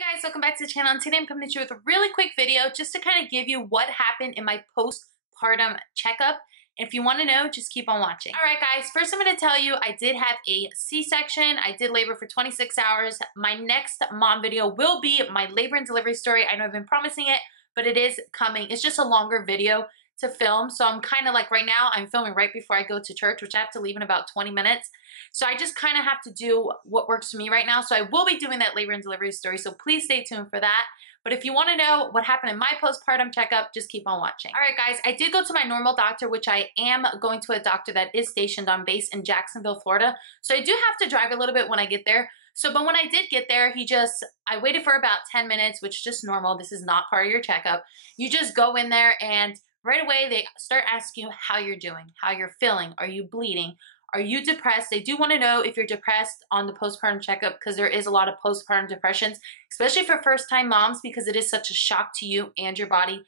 Guys, welcome back to the channel, and today I'm coming to you with a really quick video just to kind of give you what happened in my postpartum checkup. And if you want to know, just keep on watching. All right, guys, first I'm going to tell you I did have a C-section. I did labor for 26 hours. My next mom video will be my labor and delivery story. I know I've been promising it, but it is coming. It's just a longer video to film. So I'm kind of like right now, I'm filming right before I go to church, which I have to leave in about 20 minutes. So I just kind of have to do what works for me right now. So I will be doing that labor and delivery story. So please stay tuned for that. But if you want to know what happened in my postpartum checkup, just keep on watching. All right, guys, I did go to my normal doctor, which I am going to a doctor that is stationed on base in Jacksonville, Florida. So I do have to drive a little bit when I get there. But when I did get there, I waited for about 10 minutes, which is just normal. This is not part of your checkup. You just go in there and right away, they start asking you how you're doing, how you're feeling. Are you bleeding? Are you depressed? They do want to know if you're depressed on the postpartum checkup because there is a lot of postpartum depressions, especially for first-time moms because it is such a shock to you and your body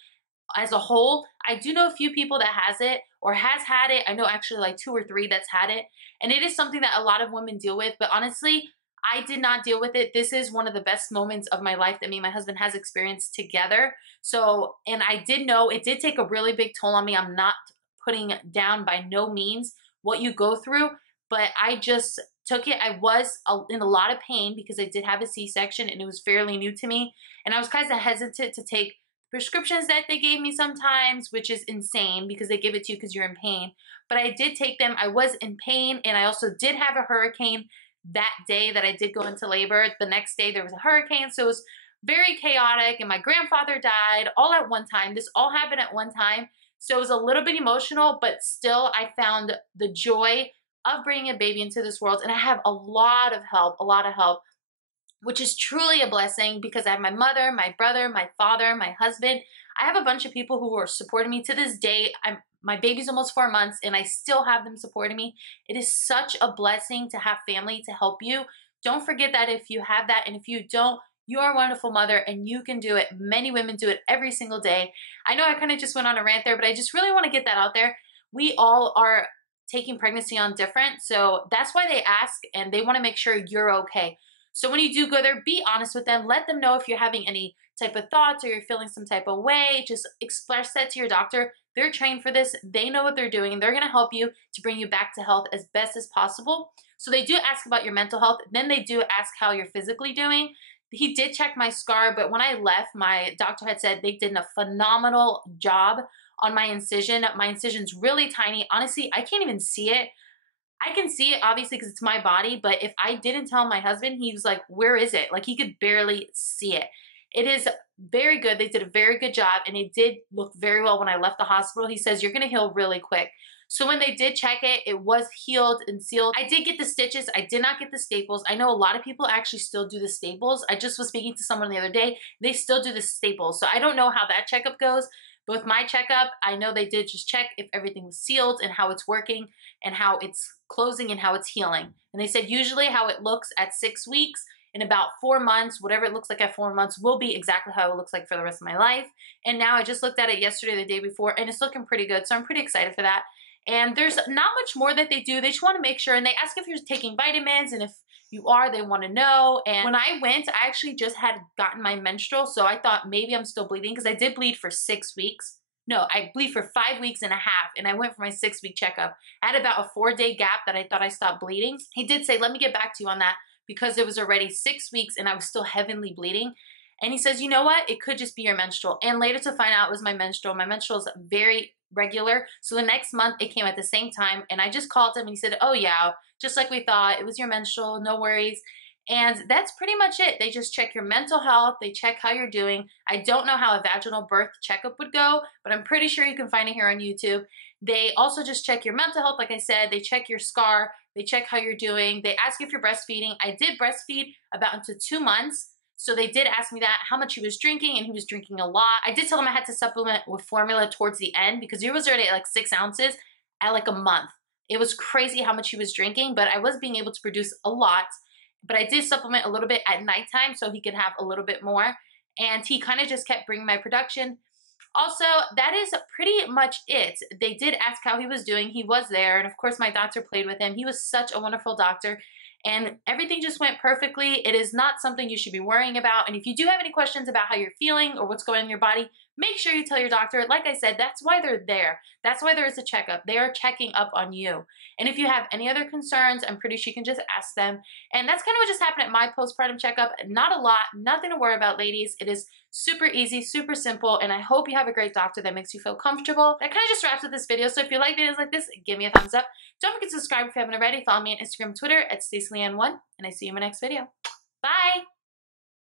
as a whole. I do know a few people that has it or has had it. I know actually like 2 or 3 that's had it. And it is something that a lot of women deal with. But honestly, I did not deal with it. This is one of the best moments of my life that me and my husband has experienced together. And I did know it did take a really big toll on me. I'm not putting down by no means what you go through, but I just took it. I was in a lot of pain because I did have a C-section and it was fairly new to me. And I was kind of hesitant to take prescriptions that they gave me sometimes, which is insane because they give it to you because you're in pain. But I did take them. I was in pain and I also did have a hurricane that day that I did go into labor. The next day there was a hurricane, so it was very chaotic and my grandfather died all at one time. This all happened at one time. So it was a little bit emotional, but still I found the joy of bringing a baby into this world. And I have a lot of help, which is truly a blessing because I have my mother, my brother, my father, my husband. I have a bunch of people who are supporting me to this day. My baby's almost 4 months and I still have them supporting me. It is such a blessing to have family to help you. Don't forget that if you have that, and if you don't, you are a wonderful mother and you can do it. Many women do it every single day. I know I kind of just went on a rant there, but I just really want to get that out there. We all are taking pregnancy on different, so that's why they ask and they want to make sure you're okay. So when you do go there, be honest with them. Let them know if you're having any type of thoughts or you're feeling some type of way. Just express that to your doctor. They're trained for this. They know what they're doing. And they're going to help you to bring you back to health as best as possible. So they do ask about your mental health. Then they do ask how you're physically doing. He did check my scar, but when I left, my doctor had said they did a phenomenal job on my incision. My incision's really tiny. Honestly, I can't even see it. I can see it obviously because it's my body, but if I didn't tell my husband, he was like, where is it? Like he could barely see it. It is very good. They did a very good job and it did look very well when I left the hospital. He says, you're going to heal really quick. So when they did check it, it was healed and sealed. I did get the stitches. I did not get the staples. I know a lot of people actually still do the staples. I just was speaking to someone the other day. They still do the staples. So I don't know how that checkup goes. But with my checkup, I know they did just check if everything was sealed and how it's working and how it's closing and how it's healing. And they said usually how it looks at 6 weeks, in about 4 months, whatever it looks like at 4 months will be exactly how it looks like for the rest of my life. And now I just looked at it yesterday, the day before, and it's looking pretty good. So I'm pretty excited for that. And there's not much more that they do. They just want to make sure, and they ask if you're taking vitamins, and if you are, they want to know. And when I went, I actually just had gotten my menstrual, so I thought maybe I'm still bleeding because I did bleed for 6 weeks. No, I bleed for 5 weeks and a half, and I went for my 6-week checkup. I had about a 4-day gap that I thought I stopped bleeding. He did say, let me get back to you on that because it was already 6 weeks and I was still heavily bleeding. And he says, you know what? It could just be your menstrual. And later to find out it was my menstrual. My menstrual is very regular. So the next month it came at the same time. And I just called him and he said, oh yeah, just like we thought, it was your menstrual, no worries. And that's pretty much it. They just check your mental health. They check how you're doing. I don't know how a vaginal birth checkup would go, but I'm pretty sure you can find it here on YouTube. They also just check your mental health. Like I said, they check your scar. They check how you're doing. They ask if you're breastfeeding. I did breastfeed about into 2 months. So they did ask me that, how much he was drinking, and he was drinking a lot. I did tell him I had to supplement with formula towards the end because he was already at like 6 ounces at like a month. It was crazy how much he was drinking, but I was being able to produce a lot. But I did supplement a little bit at nighttime so he could have a little bit more. And he kind of just kept bringing my production. Also, that is pretty much it. They did ask how he was doing. He was there. And of course, my doctor played with him. He was such a wonderful doctor. and everything just went perfectly. It is not something you should be worrying about. And if you do have any questions about how you're feeling or what's going on in your body, make sure you tell your doctor. Like I said, that's why they're there. That's why there is a checkup. They are checking up on you. And if you have any other concerns, I'm pretty sure you can just ask them. And that's kind of what just happened at my postpartum checkup. Not a lot, nothing to worry about, ladies. It is super easy, super simple, and I hope you have a great doctor that makes you feel comfortable. That kind of just wraps up this video. So if you like videos like this, give me a thumbs up. Don't forget to subscribe if you haven't already. Follow me on Instagram, Twitter at StaceyLeanne1, and I see you in my next video. Bye!